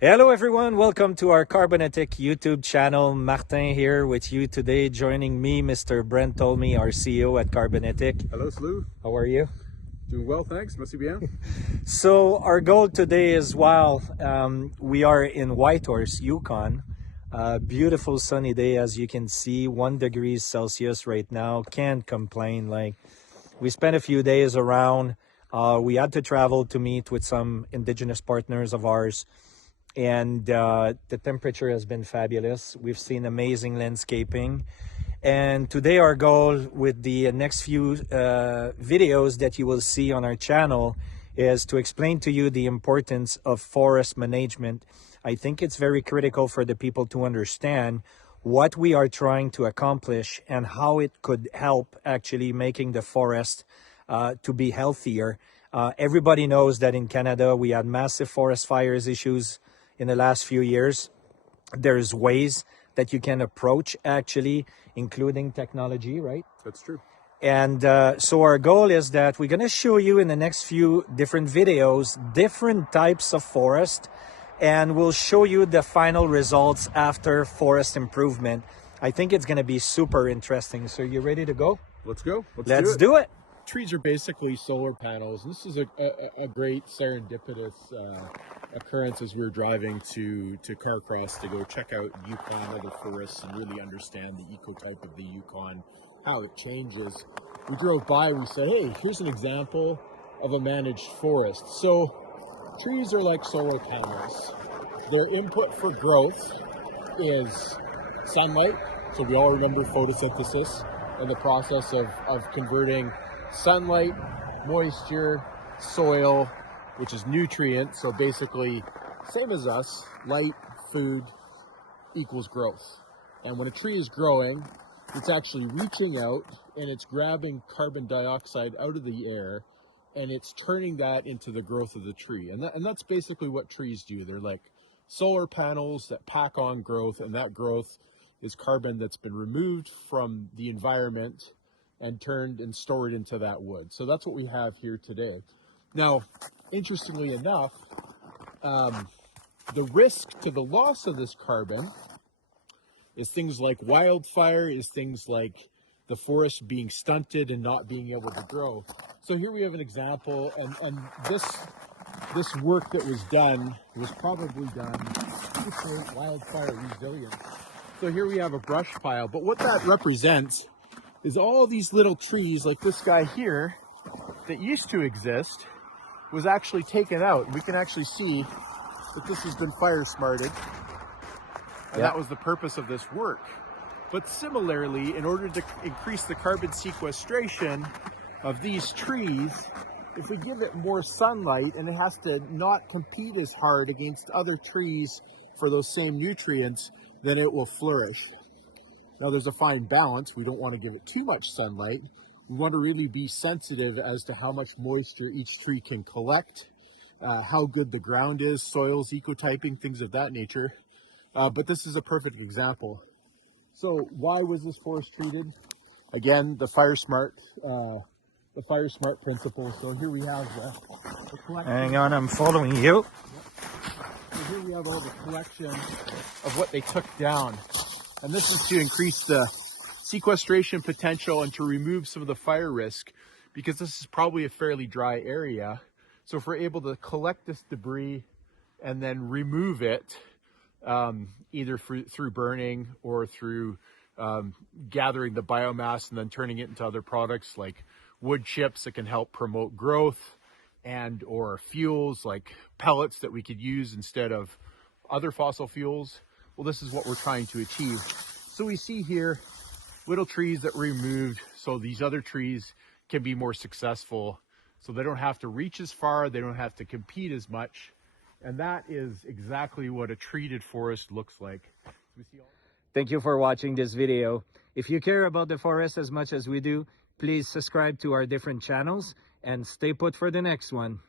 Hello everyone, welcome to our Carbonetic YouTube channel. Martin here with you today. Joining me, Mr. Brent Tolmie, our CEO at Carbonetic. Hello, Slew. How are you? Doing well, thanks. Merci bien. So our goal today is while we are in Whitehorse, Yukon, beautiful sunny day as you can see, 1 degrees Celsius right now. Can't complain. Like, we spent a few days around. We had to travel to meet with some indigenous partners of ours, and the temperature has been fabulous. We've seen amazing landscaping, and today our goal with the next few videos that you will see on our channel is to explain to you the importance of forest management. I think it's very critical for the people to understand what we are trying to accomplish and how it could help actually making the forest to be healthier. Everybody knows that in Canada we had massive forest fires issues in the last few years. There's ways that you can approach actually, including technology, right? That's true. And so our goal is that we're going to show you in the next few different videos different types of forest, and we'll show you the final results after forest improvement. I think it's going to be super interesting. So you ready to go? Let's go. Let's do it. Trees are basically solar panels. This is a great serendipitous occurrence as we were driving to Carcross to go check out Yukon and other forests and really understand the ecotype of the Yukon, how it changes. We drove by, we said, hey, here's an example of a managed forest. So trees are like solar panels. Their input for growth is sunlight. So we all remember photosynthesis and the process of converting sunlight, moisture, soil, which is nutrients. So basically, same as us, light, food equals growth. And when a tree is growing, it's actually reaching out and it's grabbing carbon dioxide out of the air and it's turning that into the growth of the tree. And that's basically what trees do. They're like solar panels that pack on growth, and that growth is carbon that's been removed from the environment and turned and stored into that wood. So that's what we have here today. Now, interestingly enough, the risk to the loss of this carbon is things like wildfire, is things like the forest being stunted and not being able to grow. So here we have an example, and this work that was done was probably done to create wildfire resilience. So here we have a brush pile, but what that represents is all these little trees like this guy here that used to exist was actually taken out. We can actually see that this has been fire smarted, and that was the purpose of this work. But similarly, in order to increase the carbon sequestration of these trees, if we give it more sunlight and it has to not compete as hard against other trees for those same nutrients, then it will flourish. Now there's a fine balance. We don't want to give it too much sunlight. We want to really be sensitive as to how much moisture each tree can collect, how good the ground is, soils, ecotyping, things of that nature. But this is a perfect example. So why was this forest treated? Again, the fire smart principle. So here we have the collection. Hang on, I'm following you. So here we have all the collection of what they took down. And this is to increase the sequestration potential and to remove some of the fire risk, because this is probably a fairly dry area. So if we're able to collect this debris and then remove it, either through burning or through gathering the biomass and then turning it into other products like wood chips that can help promote growth, and or fuels like pellets that we could use instead of other fossil fuels. Well, this is what we're trying to achieve. So we see here little trees that were removed so these other trees can be more successful, so they don't have to reach as far, they don't have to compete as much. And that is exactly what a treated forest looks like. Thank you for watching this video. If you care about the forest as much as we do, please subscribe to our different channels and stay put for the next one.